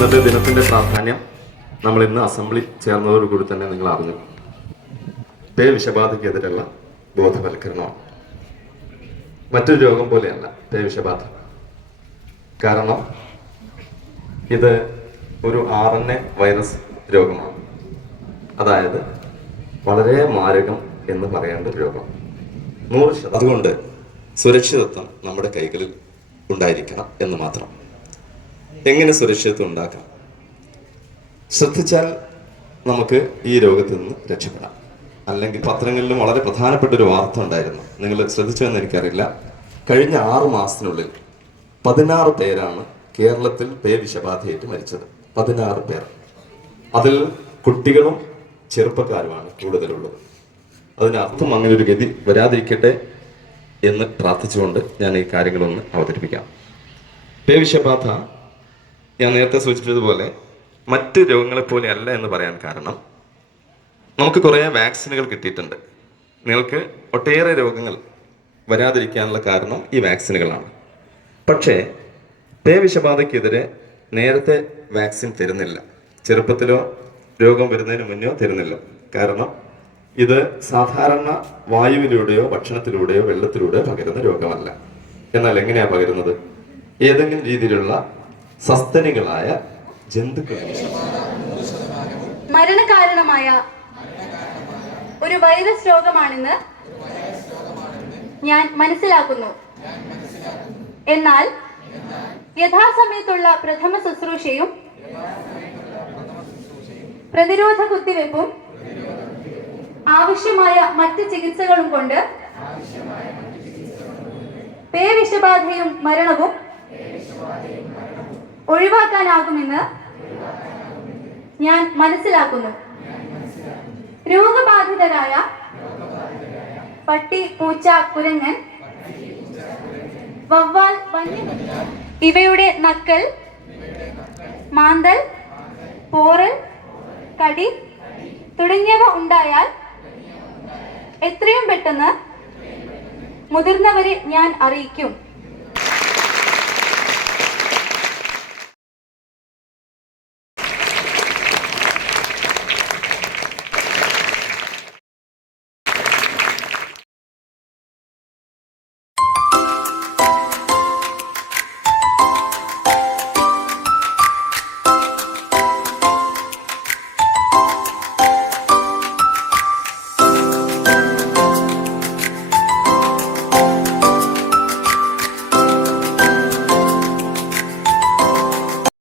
ഇന്നത്തെ ദിനത്തിന്റെ പ്രാധാന്യം നമ്മൾ ഇന്ന് അസംബ്ലി ചേർന്നതോടുകൂടി തന്നെ നിങ്ങൾ അറിഞ്ഞു. പേ വിഷബാധയ്ക്കെതിരെയുള്ള ബോധവൽക്കരണമാണ്. മറ്റൊരു രോഗം പോലെയല്ല പേ വിഷബാധ. കാരണം ഇത് ഒരു RNA വൈറസ് രോഗമാണ്. അതായത് വളരെ മാരകം എന്ന് പറയേണ്ട ഒരു രോഗം. 100%. അതുകൊണ്ട് സുരക്ഷിതത്വം നമ്മുടെ കൈകളിൽ ഉണ്ടായിരിക്കണം എന്ന് മാത്രം. എങ്ങനെ സുരക്ഷിതത്വം ഉണ്ടാക്കാം? ശ്രദ്ധിച്ചാൽ നമുക്ക് ഈ രോഗത്തിൽ നിന്ന് രക്ഷപ്പെടാം. അല്ലെങ്കിൽ പത്രങ്ങളിലും വളരെ പ്രധാനപ്പെട്ട ഒരു വാർത്ത ഉണ്ടായിരുന്നു, നിങ്ങൾ ശ്രദ്ധിച്ചോ എന്ന് എനിക്കറിയില്ല. കഴിഞ്ഞ 6 മാസത്തിനുള്ളിൽ 16 പേരാണ് കേരളത്തിൽ പേ വിഷബാധയേറ്റ് മരിച്ചത്. 16 പേർ. അതിൽ കുട്ടികളും ചെറുപ്പക്കാരുമാണ് കൂടുതലുള്ളത്. അതിനർത്ഥം അങ്ങനെ ഒരു ഗതി വരാതിരിക്കട്ടെ എന്ന് പ്രാർത്ഥിച്ചുകൊണ്ട് ഞാൻ ഈ കാര്യങ്ങളൊന്ന് അവതരിപ്പിക്കാം. പേ വിഷബാധ ഞാൻ നേരത്തെ സൂചിപ്പിച്ചതുപോലെ മറ്റ് രോഗങ്ങളെപ്പോലെ അല്ല എന്ന് പറയാൻ കാരണം, നമുക്ക് കുറേ വാക്സിനുകൾ കിട്ടിയിട്ടുണ്ട്. നിങ്ങൾക്ക് ഒട്ടേറെ രോഗങ്ങൾ വരാതിരിക്കാനുള്ള കാരണം ഈ വാക്സിനുകളാണ്. പക്ഷേ പേ വിഷബാധയ്ക്കെതിരെ നേരത്തെ വാക്സിൻ തരുന്നില്ല. ചെറുപ്പത്തിലോ രോഗം വരുന്നതിന് മുന്നോ തരുന്നില്ല. കാരണം ഇത് സാധാരണ വായുവിലൂടെയോ ഭക്ഷണത്തിലൂടെയോ വെള്ളത്തിലൂടെയോ പകരുന്ന രോഗമല്ല. എന്നാൽ എങ്ങനെയാണ് പകരുന്നത്? ഏതെങ്കിലും രീതിയിലുള്ള സസ്തനികളായ ജന്തുക്കൾ മരണകാരണമായ ഒരു വൈറസ് രോഗമാണെന്ന് ഞാൻ മനസ്സിലാക്കുന്നു. എന്നാൽ യഥാസമയത്തുള്ള പ്രഥമ ശുശ്രൂഷയും പ്രതിരോധ കുത്തിവയ്പും ആവശ്യമായ മറ്റ് ചികിത്സകളും കൊണ്ട് പേ വിഷബാധയും മരണവും ഒഴിവാക്കാനാകുമെന്ന് ഞാൻ മനസ്സിലാക്കുന്നു. രോഗബാധിതരായ പട്ടി, പൂച്ച, കുരങ്ങൻ, വവ്വാൽ, വന്യമൃഗ ഇവയുടെ നക്കൽ, മാന്തൽ, പോറൽ, കടി തുടങ്ങിയവ ഉണ്ടായാൽ എത്രയും പെട്ടെന്ന് മുതിർന്നവരെ ഞാൻ അറിയിക്കും.